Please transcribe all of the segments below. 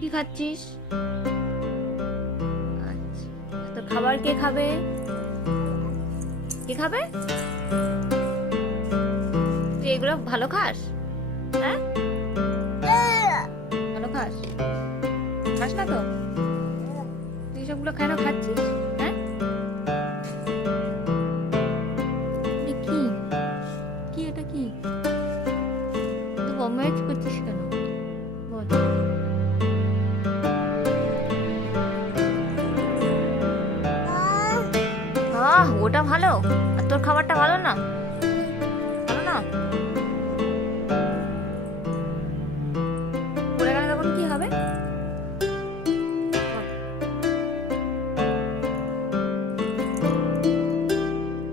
কি খাচ্ছিস? আচ্ছা, তোর খাবার কে খাবে? কে খাবে? তুই এগুলো ভালো খাস? হ্যাঁ, ভালো খাস? খাস না তো? তুই সবগুলো কেন খাচ্ছিস? হ্যাঁ, কি কি এটা কি? তুই বদমাইশ করছিস কেন? বল। ওটা ভালো আর তোর খাবারটা ভালো না? ভালো না? পড়ে গেলে তখন কি হবে?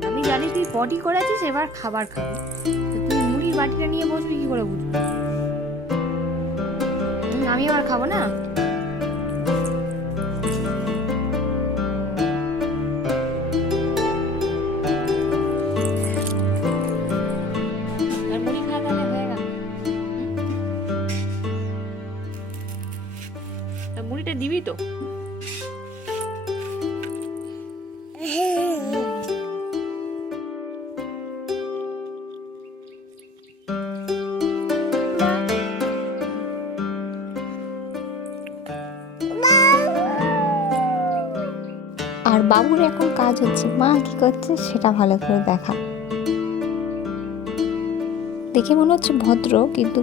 আমি জানি তুই পটি করেছিস, এবার খাবার খাবি। তুই মুড়ির বাটিটা নিয়ে বসবি কি করে বুঝবি? আমি এবার খাবো না। আর মুড়ি খা তাহলে হয়ে গেল। মুড়িটা দিবি তো? আর বাবুর এখন কাজ হচ্ছে মা কি করছে সেটা ভালো করে দেখা। দেখে মনে হচ্ছে ভদ্র, কিন্তু